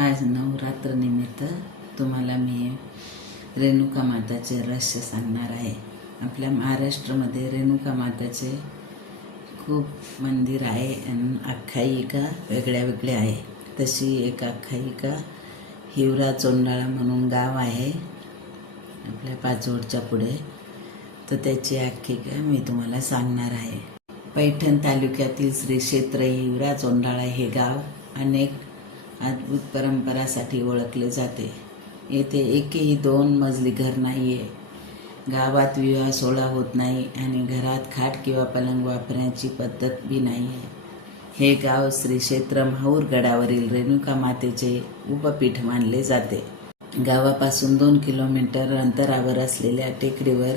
आज नवरात्रनिमित्त तुम्हाला मी रेणुका माताचे रहस्य सांगणार आहे। आपल्या महाराष्ट्रामध्ये रेणुका माताचे खूप मंदिर आहे आणि आख्यायिका वेगळ्या वेगळ्या आहे। तशी एक आख्यायिका हिवरा चोंडाळा म्हणून गाव आहे आपल्या पाचोडच्या पुढे, तर त्याची आख्यायिका मी तुम्हाला सांगणार आहे। पैठण तालुक्यातील श्री क्षेत्र हिवरा चोंडाळा हे गाव अनेक अद्भुत परंपरासाठी ओळखले जाते। येथे एकही 2 मजली घर नाही आहे। गावात विवाह सोहळा होत नाही आणि घरात खाट किंवा पलंग वापरण्याची पद्धत बी नाही आहे। हे गाव श्री क्षेत्र माहूर गडावरील रेणुका मातेचे उपपीठ मानले जाते। गावापासून 2 किलोमीटर अंतरावर असलेल्या टेकडीवर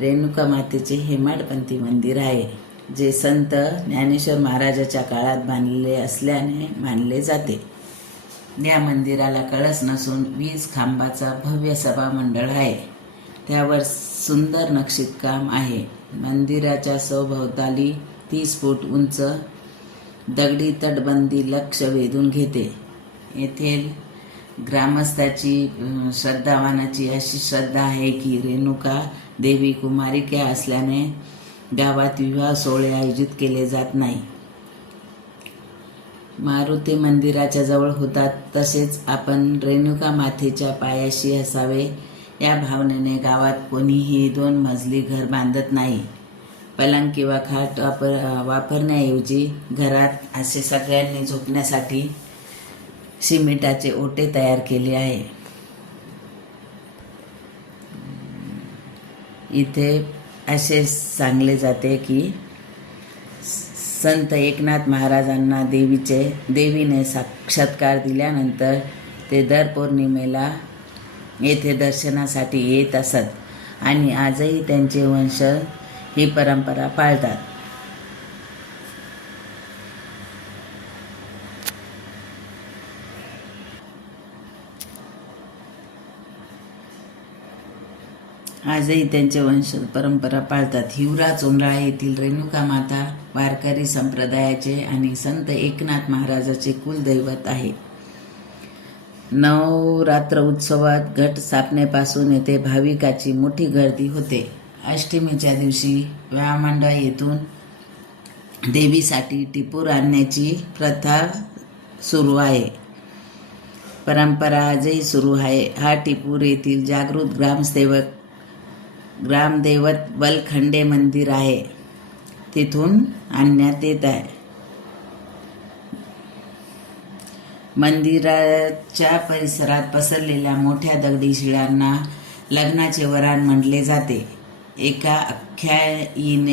रेणुका मातेचे हेमाडपंथी मंदिर आहे, जे संत ज्ञानेश्वर महाराजाच्या काळात बांधलेले असल्याने मानले जाते। या मंदिराला कळस नसून 20 खांबाचा भव्य सभा मंडळ आहे। त्यावर सुंदर नक्षीकाम आहे। मंदिराच्या सभोवताली 30 फूट उंच दगडी तटबंदी लक्ष वेधून घेते। येथील ग्रामस्थाची श्रद्धावानाची अशी श्रद्धा आहे की रेणुका देवी कुमारिका असल्याने गावात विवाह सोहळे आयोजित केले जात नाही। मारुती मंदिराच्या जवळ होतात, तसेच आपण रेणुका मातेच्या पायाशी असावे या भावनेने गावात कोणीही 2 मजली घर बांधत नाही। पलंग किंवा खाट वापरण्याऐवजी घरात असे सगळ्यांनी झोपण्यासाठी सिमेंटाचे ओटे तयार केले आहे। इथे असे सांगले जाते की संत एकनाथ महाराजांना देवीने साक्षात्कार दिल्यानंतर ते दर पौर्णिमेला येथे दर्शनासाठी येत असत आणि आजही त्यांचे वंश ही परंपरा पाळतात। आजही त्यांचे वंश परंपरा पाळतात। हिवरा चोंडाळा येथील रेणुका माता वारकरी संप्रदायाचे आणि संत एकनाथ महाराजाचे कुलदैवत आहे। नवरात्र उत्सवात घट स्थापनेपासून येथे भाविकाची मोठी गर्दी होते। अष्टमीच्या दिवशी विवाहमंडळ येथून देवीसाठी टिपूर आणण्याची प्रथा सुरू आहे। परंपरा आजही सुरू आहे। हा टिपूर येथील जागृत ग्रामदैवत बलखंडे मंदिर आहे, तिथून आणण्यात येत आहे। मंदिराच्या परिसरात पसरलेल्या मोठ्या दगडी शिळांना लग्नाचे वराण म्हटले जाते। एका आख्यायिकेनुसार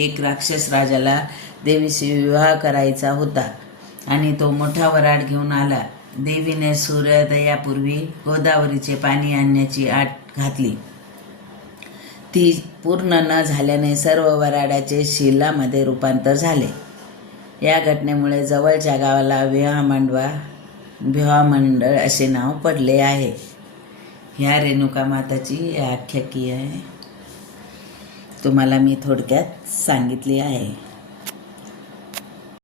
एक राक्षस राजाला देवीशी विवाह करायचा होता आणि तो मोठा वराड घेऊन आला। देवीने सूर्योदयापूर्वी गोदावरीचे पाणी आणण्याची आट घातली। ती पूर्ण न झाल्याने सर्व वराडाचे शिलामध्ये रूपांतर झाले। या घटनेमुळे जवळच्या गावाला विवाहमंडळ असे नाव पडले आहे। ह्या रेणुका माताची आख्यायिका आहे, तुम्हाला मी थोडक्यात सांगितली आहे।